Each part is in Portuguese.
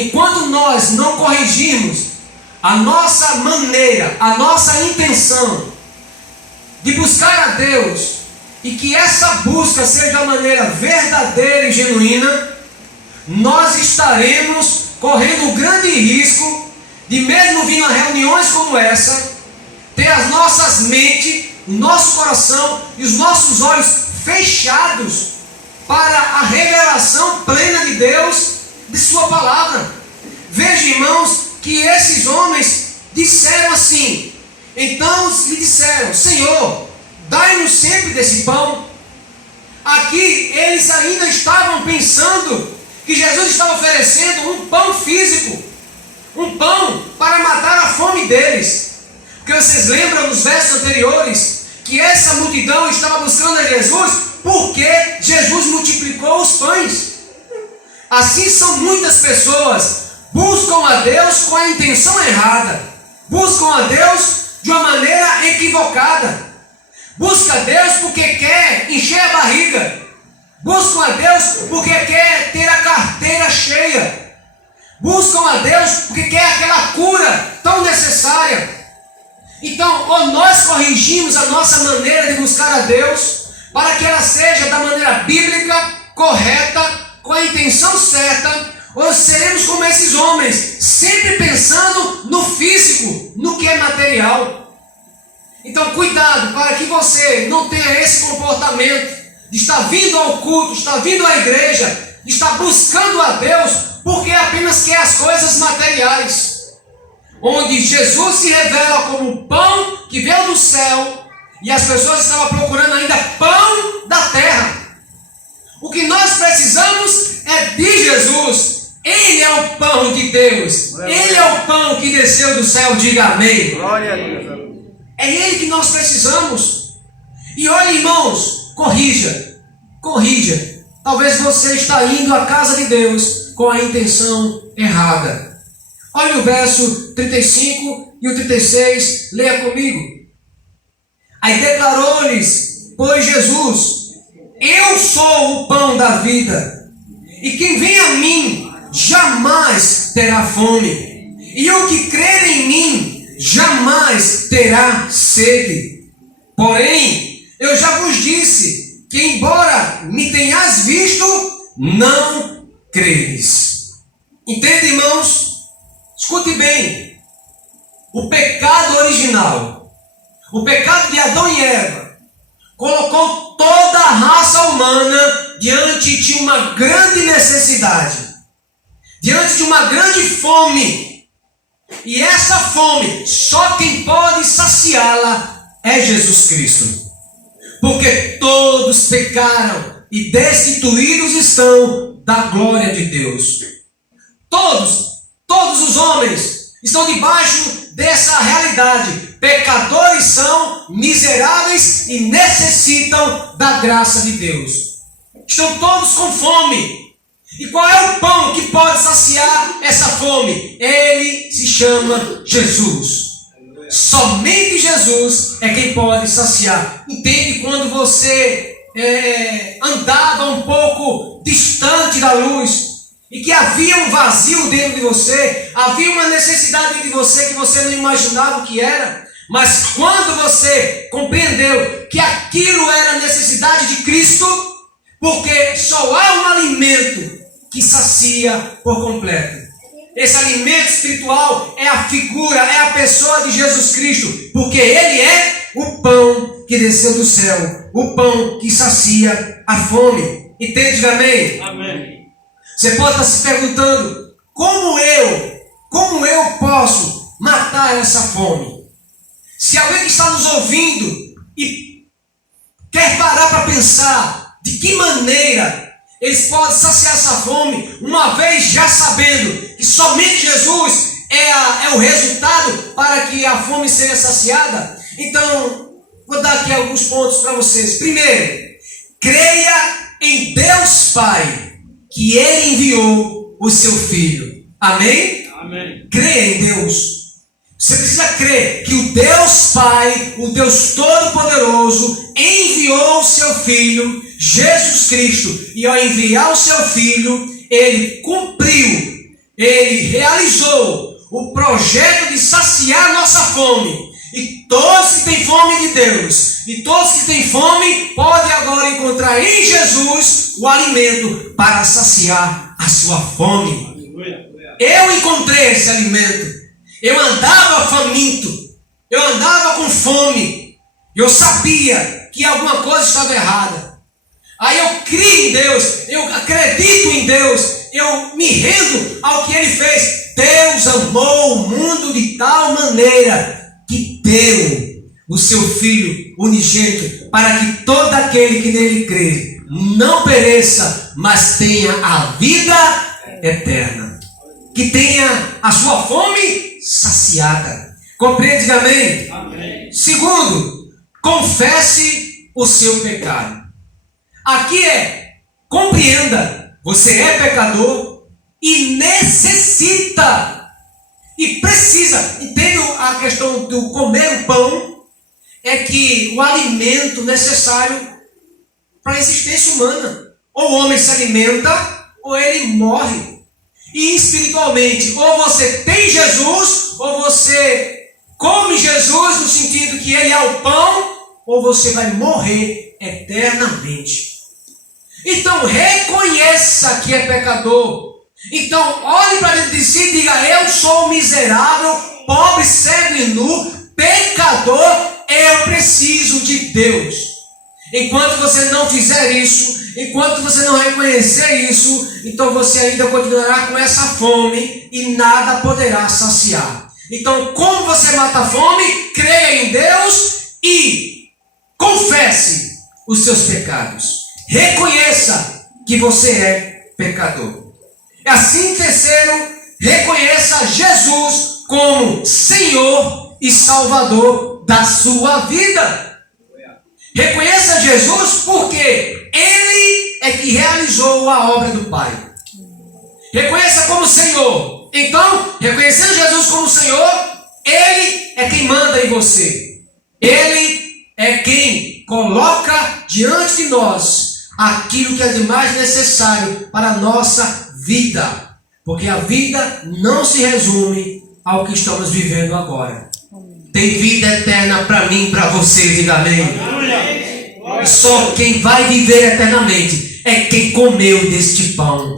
enquanto nós não corrigirmos a nossa maneira, a nossa intenção de buscar a Deus, e que essa busca seja de uma maneira verdadeira e genuína, nós estaremos correndo o grande risco de, mesmo vindo a reuniões como essa, ter as nossas mentes, o nosso coração e os nossos olhos fechados para a revelação plena de Deus, de sua palavra. Veja, irmãos, que esses homens disseram assim. Então lhe disseram: Senhor, dai-nos sempre desse pão. Aqui eles ainda estavam pensando que Jesus estava oferecendo um pão físico, um pão para matar a fome deles. Porque vocês lembram nos versos anteriores que essa multidão estava buscando a Jesus porque Jesus multiplicou os pães. Assim são muitas pessoas, buscam a Deus com a intenção errada, buscam a Deus de uma maneira equivocada, busca a Deus porque quer encher a barriga, buscam a Deus porque quer ter a carteira cheia, buscam a Deus porque quer aquela cura tão necessária. Então, ou nós corrigimos a nossa maneira de buscar a Deus para que ela seja da maneira bíblica, correta, com a intenção certa, ou seremos como esses homens, sempre pensando no físico, no que é material. Então, cuidado para que você não tenha esse comportamento de estar vindo ao culto, estar vindo à igreja, de estar buscando a Deus porque apenas quer as coisas materiais, onde Jesus se revela como o pão que veio do céu e as pessoas estavam procurando ainda pão da terra. O que nós precisamos é de Jesus. Ele é o pão de Deus. Ele é o pão que desceu do céu. Diga amém. Glória a Deus. É Ele que nós precisamos. E olha, irmãos, corrija. Talvez você está indo à casa de Deus com a intenção errada. Olha o verso 35 e o 36, leia comigo. Aí declarou-lhes, pois Jesus: eu sou o pão da vida, e quem vem a mim jamais terá fome, e o que crer em mim jamais terá sede. Porém, eu já vos disse que, embora me tenhas visto, não creis. Entende, irmãos? Escute bem. O pecado original, o pecado de Adão e Eva, colocou toda a raça humana diante de uma grande necessidade, diante de uma grande fome. E essa fome, só quem pode saciá-la é Jesus Cristo. Porque todos pecaram e destituídos estão da glória de Deus. Todos os homens estão debaixo dessa realidade. Pecadores são, miseráveis e necessitam da graça de Deus. Estão todos com fome. E qual é o pão que pode saciar essa fome? Ele se chama Jesus. Somente Jesus é quem pode saciar. Entende? Quando você andava um pouco distante da luz e que havia um vazio dentro de você, havia uma necessidade dentro de você que você não imaginava o que era, mas quando você compreendeu que aquilo era a necessidade de Cristo, porque só há um alimento que sacia por completo. Esse alimento espiritual é a figura, é a pessoa de Jesus Cristo, porque Ele é o pão que desceu do céu, o pão que sacia a fome. Entende, amém? Amém. Você pode estar se perguntando, como eu posso matar essa fome? Se alguém que está nos ouvindo e quer parar para pensar de que maneira eles podem saciar essa fome, uma vez já sabendo que somente Jesus é o resultado para que a fome seja saciada. Então, vou dar aqui alguns pontos para vocês. Primeiro, creia em Deus Pai, que Ele enviou o seu Filho. Amém? Amém. Creia em Deus. Você precisa crer que o Deus Pai, o Deus Todo-Poderoso, enviou o seu Filho, Jesus Cristo, e ao enviar o seu Filho, Ele cumpriu Ele realizou o projeto de saciar nossa fome. E todos que têm fome de Deus, e todos que têm fome, podem agora encontrar em Jesus o alimento para saciar a sua fome. Eu encontrei esse alimento. Eu andava faminto. Eu andava com fome. Eu sabia que alguma coisa estava errada. Aí eu crio em Deus. Eu acredito em Deus. Eu me rendo ao que Ele fez. Deus amou o mundo de tal maneira que deu o seu Filho unigênito, para que todo aquele que nele crê não pereça, mas tenha a vida eterna. Que tenha a sua fome saciada. Compreende, diga amém? Amém. Segundo, confesse o seu pecado. Aqui compreenda, você é pecador e necessita e precisa. Entende a questão do comer o pão? É que o alimento necessário para a existência humana. Ou o homem se alimenta, ou ele morre. E espiritualmente, ou você tem Jesus, ou você come Jesus no sentido que ele é o pão, ou você vai morrer eternamente. Então reconheça que é pecador. Então olhe para dentro de si e diga: eu sou miserável, pobre, cego e nu, pecador, eu preciso de Deus. Enquanto você não fizer isso, enquanto você não reconhecer isso, então você ainda continuará com essa fome e nada poderá saciar. Então, como você mata a fome? Creia em Deus e confesse os seus pecados. Reconheça que você é pecador. Assim, terceiro, reconheça Jesus como Senhor e Salvador da sua vida. Reconheça Jesus porque Ele é que realizou a obra do Pai. Reconheça como Senhor. Então, reconhecendo Jesus como Senhor, Ele é quem manda em você. Ele é quem coloca diante de nós aquilo que é de mais necessário para a nossa vida. Porque a vida não se resume ao que estamos vivendo agora. Tem vida eterna para mim e para você, diga amém. Só quem vai viver eternamente é quem comeu deste pão.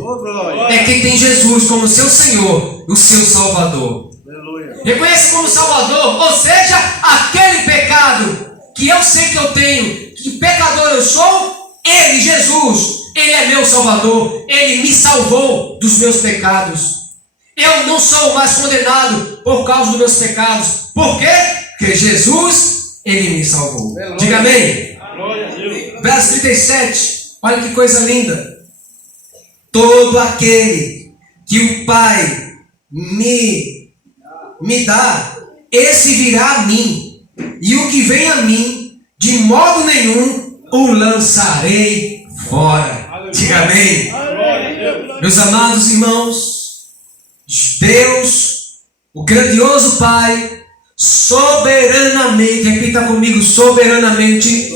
É quem tem Jesus como seu Senhor, o seu Salvador. Reconhece como Salvador, ou seja, aquele pecado que eu sei que eu tenho, que pecador eu sou, Ele, Jesus, Ele é meu Salvador, Ele me salvou dos meus pecados. Eu não sou mais condenado por causa dos meus pecados. Por quê? Porque Jesus, Ele me salvou. Diga amém. Verso 37, olha que coisa linda. Todo aquele que o Pai me dá, esse virá a mim, e o que vem a mim, de modo nenhum o lançarei fora. Diga amém. Meus amados irmãos, Deus, o grandioso Pai, soberanamente, repita comigo, soberanamente,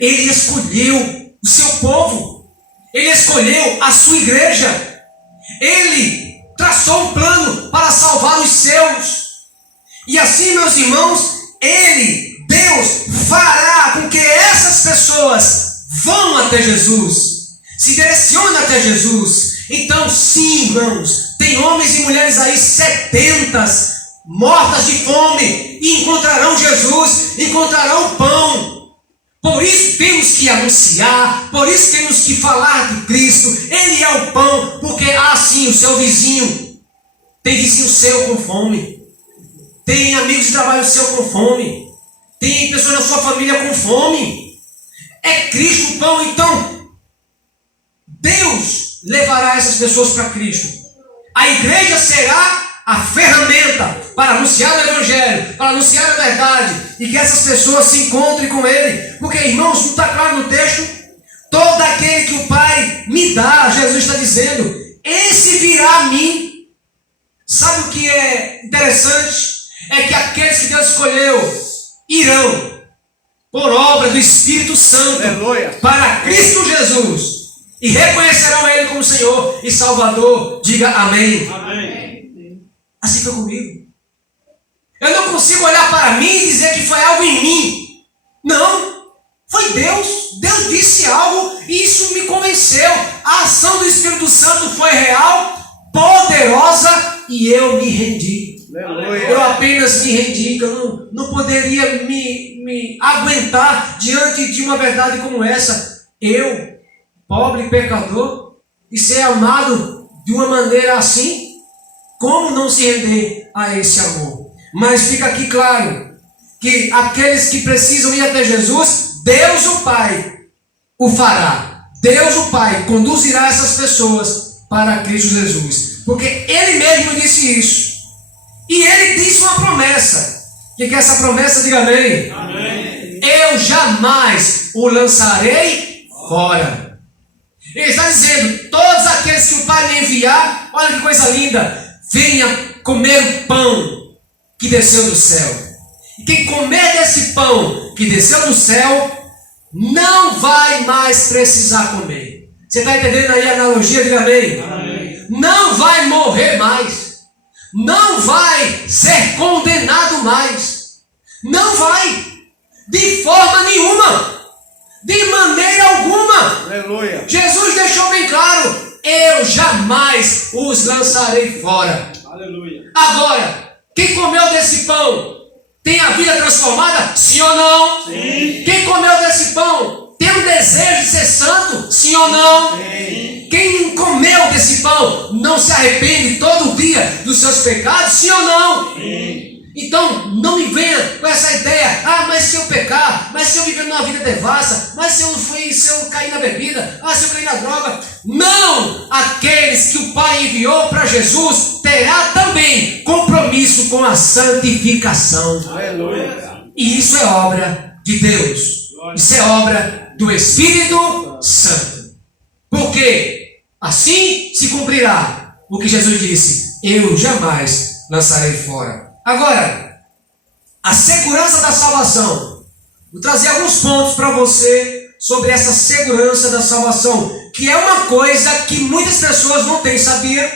Ele escolheu o seu povo, Ele escolheu a sua igreja, Ele traçou um plano para salvar os seus, e assim, meus irmãos, Deus, fará com que essas pessoas vão até Jesus, se direcionam até Jesus. Então, sim, irmãos, tem homens e mulheres aí sedentas, mortas de fome, e encontrarão Jesus, encontrarão pão. Por isso temos que anunciar, por isso temos que falar de Cristo. Ele é o pão, porque sim, o seu vizinho, tem vizinho seu com fome, tem amigos de trabalho seu com fome, tem pessoas na sua família com fome. É Cristo o pão. Então Deus levará essas pessoas para Cristo. A igreja será a ferramenta para anunciar o Evangelho, para anunciar a verdade, e que essas pessoas se encontrem com Ele. Porque, irmãos, não está claro no texto? Todo aquele que o Pai me dá, Jesus está dizendo, esse virá a mim. Sabe o que é interessante? É que aqueles que Deus escolheu irão, por obra do Espírito Santo, para Cristo Jesus, e reconhecerão Ele como Senhor e Salvador. Diga amém. Amém. Assim foi comigo. Eu não consigo olhar para mim e dizer que foi algo em mim. Não. Foi Deus. Deus disse algo e isso me convenceu. A ação do Espírito Santo foi real, poderosa e eu me rendi. Aleluia. Eu apenas me rendi, que eu não poderia me aguentar diante de uma verdade como essa. Eu, pobre pecador, e ser amado de uma maneira assim, como não se render a esse amor? Mas fica aqui claro, que aqueles que precisam ir até Jesus, Deus o Pai o fará. Deus o Pai conduzirá essas pessoas para Cristo Jesus. Porque Ele mesmo disse isso. E Ele disse uma promessa. Que essa promessa, diga amém. Amém. Eu jamais o lançarei fora. Ele está dizendo, todos aqueles que o Pai me enviar, olha que coisa linda, venha comer o pão que desceu do céu. E quem comer desse pão que desceu do céu, não vai mais precisar comer. Você está entendendo aí a analogia? Diga amém. Amém. Não vai morrer mais. Não vai ser condenado mais. Não vai. De forma nenhuma. De maneira alguma. Aleluia. Jesus deixou bem claro, eu jamais os lançarei fora. Aleluia. Agora, quem comeu desse pão tem a vida transformada? Sim ou não? Sim. Quem comeu desse pão tem um desejo de ser santo? Sim ou não? Sim. Quem comeu desse pão não se arrepende todo dia dos seus pecados? Sim ou não? Sim. Então, não me venha com essa ideia, mas se eu pecar, mas se eu viver numa vida devassa, mas se eu cair na bebida, se eu cair na droga. Não! Aqueles que o Pai enviou para Jesus terá também compromisso com a santificação. Aleluia. E isso é obra de Deus. Isso é obra do Espírito Santo. Porque assim se cumprirá o que Jesus disse, eu jamais lançarei fora. Agora, a segurança da salvação. Vou trazer alguns pontos para você sobre essa segurança da salvação, que é uma coisa que muitas pessoas não têm, sabia?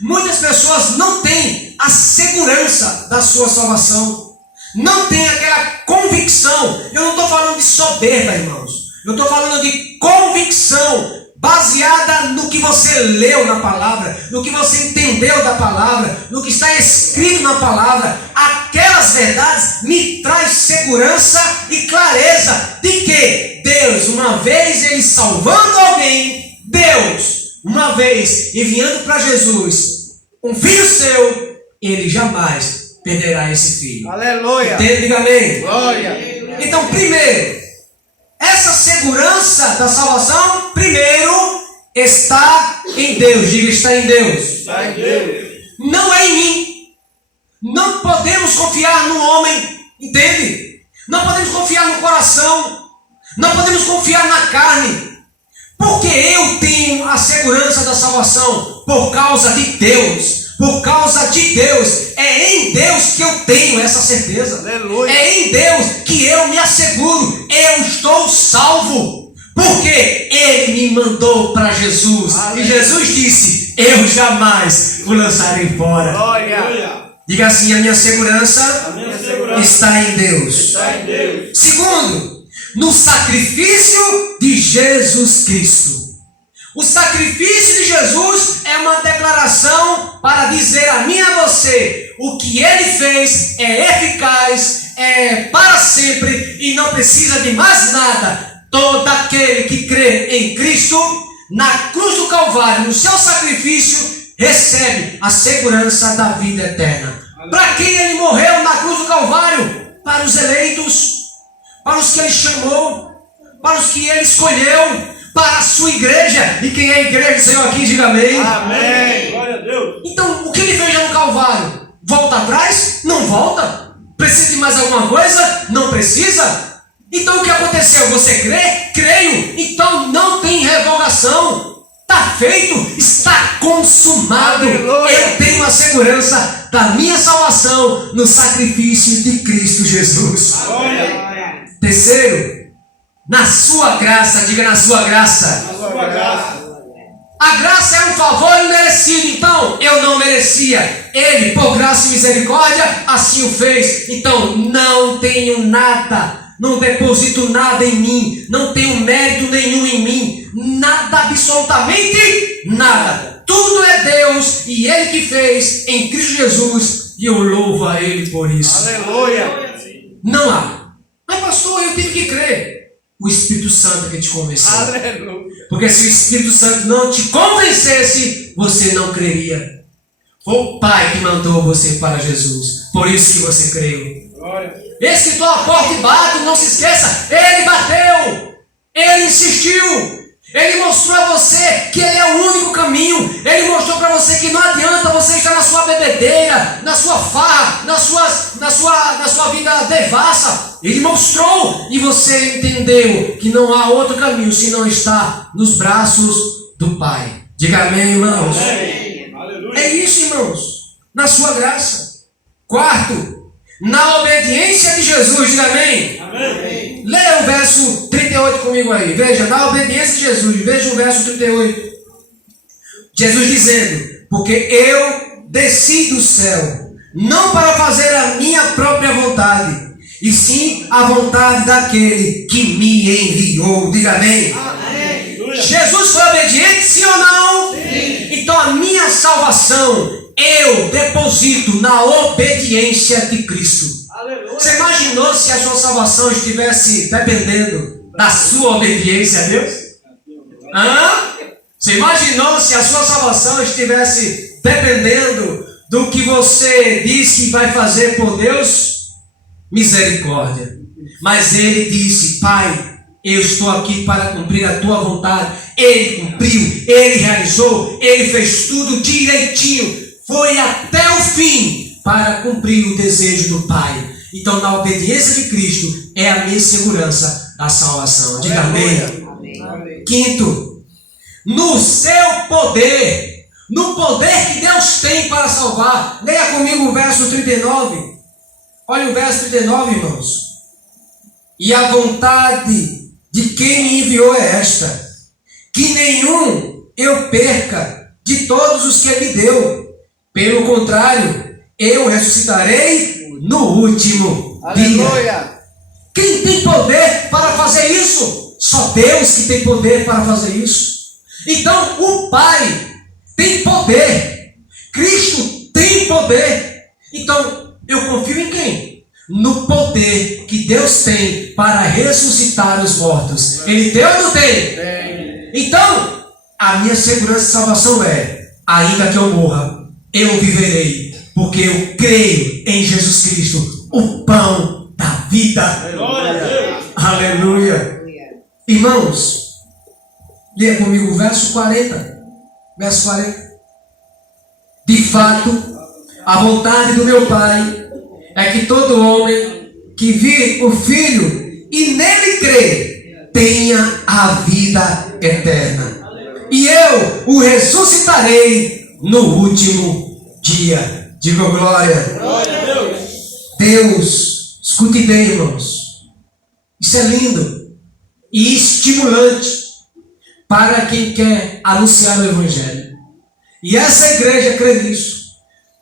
Muitas pessoas não têm a segurança da sua salvação, não tem aquela convicção. Eu não estou falando de soberba, irmãos, eu estou falando de convicção, baseada no que você leu na palavra, no que você entendeu da palavra, no que está escrito na palavra. Aquelas verdades me traz segurança e clareza de que Deus, uma vez Ele salvando alguém, Deus, uma vez enviando para Jesus um filho seu, Ele jamais perderá esse filho. Aleluia. Entende? Diga amém. Glória. Então, primeiro, essa segurança da salvação, primeiro, está em Deus. Diga, está em Deus. Está em Deus. Não é em mim. Não podemos confiar no homem. Entende? Não podemos confiar no coração. Não podemos confiar na carne. Porque eu tenho a segurança da salvação por causa de Deus. Por causa de Deus. É em Deus que eu tenho essa certeza. Aleluia. É em Deus que eu me asseguro. Eu estou salvo. Porque Ele me mandou para Jesus. Aleluia. E Jesus disse, eu jamais o lançarei fora. Glória. Diga assim, a minha segurança A minha segurança está em Deus. está em Deus. Segundo, no sacrifício de Jesus Cristo. O sacrifício de Jesus é uma declaração para dizer a mim e a você, o que Ele fez é eficaz, é para sempre e não precisa de mais nada. Todo aquele que crê em Cristo, na cruz do Calvário, no seu sacrifício, recebe a segurança da vida eterna. Para quem Ele morreu na cruz do Calvário? Para os eleitos, para os que Ele chamou, para os que Ele escolheu, para a sua igreja. E quem é a igreja do Senhor aqui, diga amém. Amém. Glória a Deus. Então, o que Ele fez já no Calvário? Volta atrás? Não volta. Precisa de mais alguma coisa? Não precisa. Então, o que aconteceu? Você crê? Creio. Então, não tem revogação. Está feito. Está consumado. Aleluia. Eu tenho a segurança da minha salvação no sacrifício de Cristo Jesus. Glória. Terceiro, Na sua graça, diga na sua graça. Na sua graça. A graça é um favor imerecido, então eu não merecia. Ele, por graça e misericórdia, assim o fez. Então não tenho nada, não deposito nada em mim, não tenho mérito nenhum em mim, nada, absolutamente nada. Tudo é Deus e Ele que fez em Cristo Jesus, e eu louvo a Ele por isso. Aleluia. Não há. Mas pastor, eu tive que crer. O Espírito Santo que te convenceu. Aleluia. Porque se o Espírito Santo não te convencesse, você não creria. Foi o Pai que mandou você para Jesus. Por isso que você creu. Glória. Esse que toca a porta e bate, não se esqueça. Ele bateu. Ele insistiu. Ele mostrou a você que Ele é o único caminho. Ele mostrou para você que não adianta você estar na sua bebedeira, na sua farra, na sua vida devassa. Ele mostrou e você entendeu que não há outro caminho se não estar nos braços do Pai. Diga amém, irmãos. Amém. Aleluia. É isso, irmãos. Na sua graça. Quarto, na obediência de Jesus. Diga amém. Amém. Leia o verso 38 comigo aí. Veja, na obediência de Jesus. Veja o verso 38. Jesus dizendo: porque eu desci do céu, não para fazer a minha própria vontade, e sim a vontade daquele que me enviou. Diga amém. Aleluia. Jesus foi obediente, sim ou não? Sim. Então a minha salvação eu deposito na obediência de Cristo. Aleluia. Você imaginou se a sua salvação estivesse dependendo da sua obediência a Deus? Você imaginou se a sua salvação estivesse dependendo do que você diz que vai fazer por Deus? Misericórdia. Mas ele disse: Pai, eu estou aqui para cumprir a tua vontade. Ele cumpriu, ele realizou, ele fez tudo direitinho. Foi até o fim para cumprir o desejo do Pai. Então, na obediência de Cristo é a minha segurança da salvação. Diga amém. Amém. Quinto, no seu poder, no poder que Deus tem para salvar. Leia comigo o verso 39. Olha o verso 39, irmãos. E a vontade de quem me enviou é esta: que nenhum eu perca de todos os que me deu. Pelo contrário, eu ressuscitarei no último dia. Aleluia. Quem tem poder para fazer isso? Só Deus que tem poder para fazer isso. Então o Pai tem poder, Cristo tem poder. Então eu confio em quem? No poder que Deus tem para ressuscitar os mortos. Ele tem ou não tem? Tem. Então a minha segurança de salvação é: ainda que eu morra, eu viverei, porque eu creio em Jesus Cristo, o pão da vida. Glória a Deus. Aleluia. Irmãos, leia comigo o verso 40. Verso 40. De fato, a vontade do meu Pai é que todo homem que vir o Filho e nele crê tenha a vida eterna. E eu o ressuscitarei no último dia. Diga glória. Glória a Deus. Deus, escute bem, irmãos. Isso é lindo e estimulante para quem quer anunciar o Evangelho. E essa igreja crê nisso.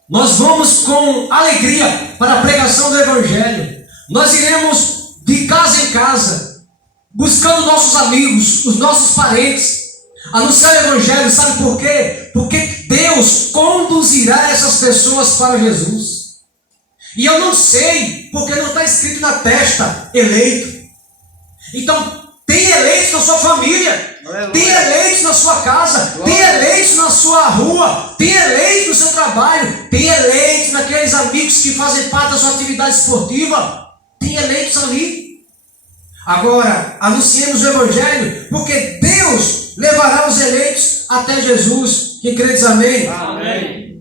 Nós vamos com alegria para a pregação do Evangelho. Nós iremos de casa em casa, buscando nossos amigos, os nossos parentes, anunciar o Evangelho. Sabe por quê? Porque Deus conduzirá essas pessoas para Jesus. E eu não sei, porque não está escrito na testa eleito. Então, tem eleitos na sua família, tem eleitos na sua casa, tem eleitos na sua rua, tem eleitos no seu trabalho, tem eleitos naqueles amigos que fazem parte da sua atividade esportiva, tem eleitos ali. Agora, anunciemos o Evangelho, porque Deus levará os eleitos até Jesus. Quem crê diz amém? Amém.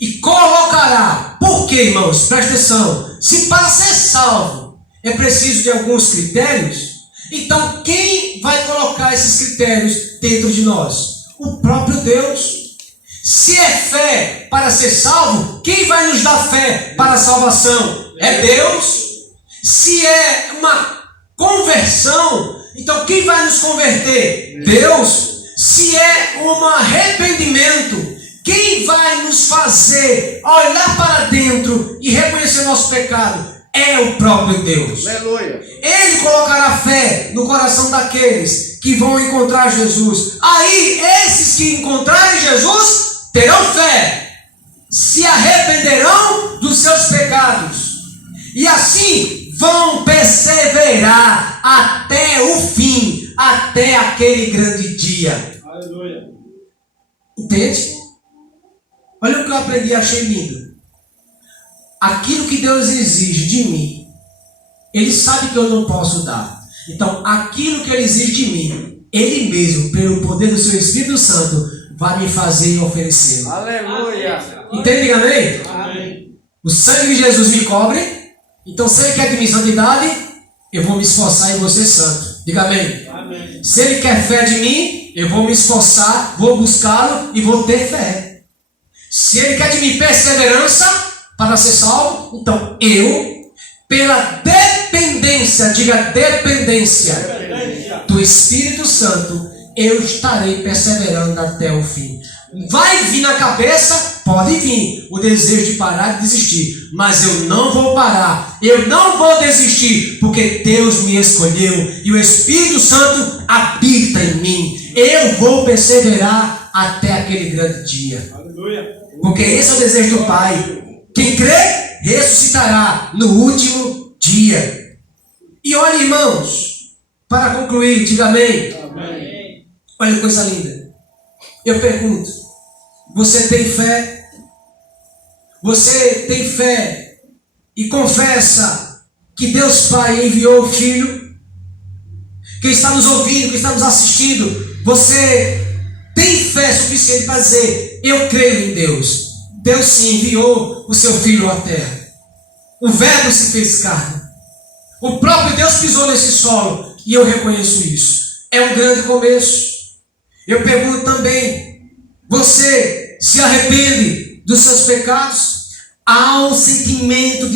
E colocará. Por quê, irmãos? Presta atenção. Se para ser salvo é preciso de alguns critérios, então quem vai colocar esses critérios dentro de nós? O próprio Deus. Se é fé para ser salvo, quem vai nos dar fé para a salvação? É Deus. Se é uma conversão, Então quem vai nos converter? Deus. Se é um arrependimento, quem vai nos fazer olhar para dentro e reconhecer nosso pecado? É o próprio Deus. Aleluia. Ele colocará fé no coração daqueles que vão encontrar Jesus. Aí, esses que encontrarem Jesus terão fé, se arrependerão dos seus pecados e assim vão perseverar até o fim, até aquele grande dia. Aleluia. Entende? Olha o que eu aprendi e achei lindo. Aquilo que Deus exige de mim, Ele sabe que eu não posso dar. Então, aquilo que Ele exige de mim, Ele mesmo, pelo poder do seu Espírito Santo, vai me fazer oferecer. Aleluia. Entende? Diga amém? Amém. O sangue de Jesus me cobre. Então, se Ele quer de mim santidade, eu vou me esforçar em vou ser santo. Diga amém. Amém. Se Ele quer fé de mim, eu vou me esforçar, vou buscá-lo e vou ter fé. Se Ele quer de mim perseverança para ser salvo, então eu, pela dependência, diga dependência do Espírito Santo, eu estarei perseverando até o fim. Vai vir na cabeça? Pode vir o desejo de parar, de desistir, mas eu não vou parar, eu não vou desistir, porque Deus me escolheu e o Espírito Santo habita em mim. Eu vou perseverar até aquele grande dia. Aleluia. Porque esse é o desejo do Pai. Quem crê, ressuscitará no último dia. E olha, irmãos, para concluir, diga amém. Amém. Olha que coisa linda. Eu pergunto, você tem fé? Você tem fé e confessa que Deus Pai enviou o Filho? Quem está nos ouvindo, quem está nos assistindo, você tem fé suficiente para dizer, eu creio em Deus. Deus sim enviou o seu Filho à terra. O Verbo se fez carne. O próprio Deus pisou nesse solo. E eu reconheço isso. É um grande começo. Eu pergunto também, você se arrepende dos seus pecados? Há um sentimento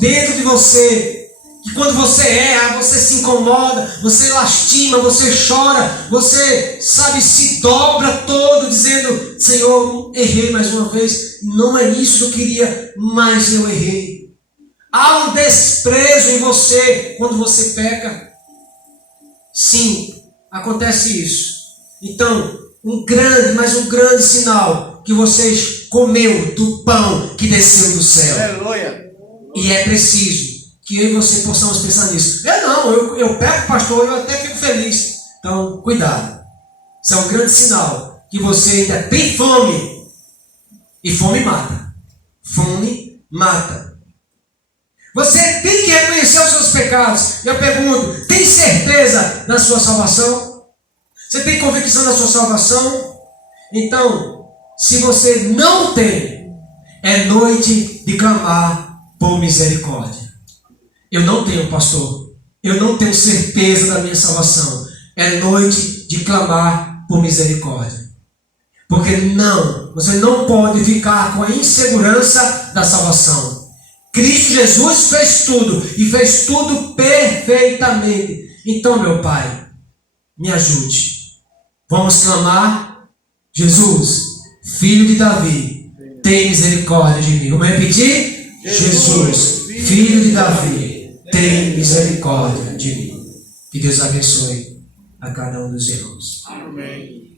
dentro de você que quando você erra, você se incomoda, você lastima, você chora, você, sabe, se dobra todo dizendo, Senhor, errei mais uma vez, não é isso que eu queria, mas eu errei. Há um desprezo em você quando você peca? Sim, acontece isso. Então, um grande sinal que você comeu do pão que desceu do céu. Aleluia. E é preciso que eu e você possamos pensar nisso. Eu pego, pastor, eu até fico feliz. Então, cuidado. Isso é um grande sinal que você ainda tem fome. E fome mata. Fome mata. Você tem que reconhecer os seus pecados. Eu pergunto, tem certeza da sua salvação? Você tem convicção da sua salvação? Então, se você não tem, é noite de clamar por misericórdia. Eu não tenho, pastor. Eu não tenho certeza da minha salvação. É noite de clamar por misericórdia. Porque você não pode ficar com a insegurança da salvação. Cristo Jesus fez tudo e fez tudo perfeitamente. Então, meu Pai, me ajude. Vamos clamar, Jesus, Filho de Davi, tem misericórdia de mim. Vamos repetir? Jesus, Filho de Davi, tem misericórdia de mim. Que Deus abençoe a cada um dos irmãos. Amém.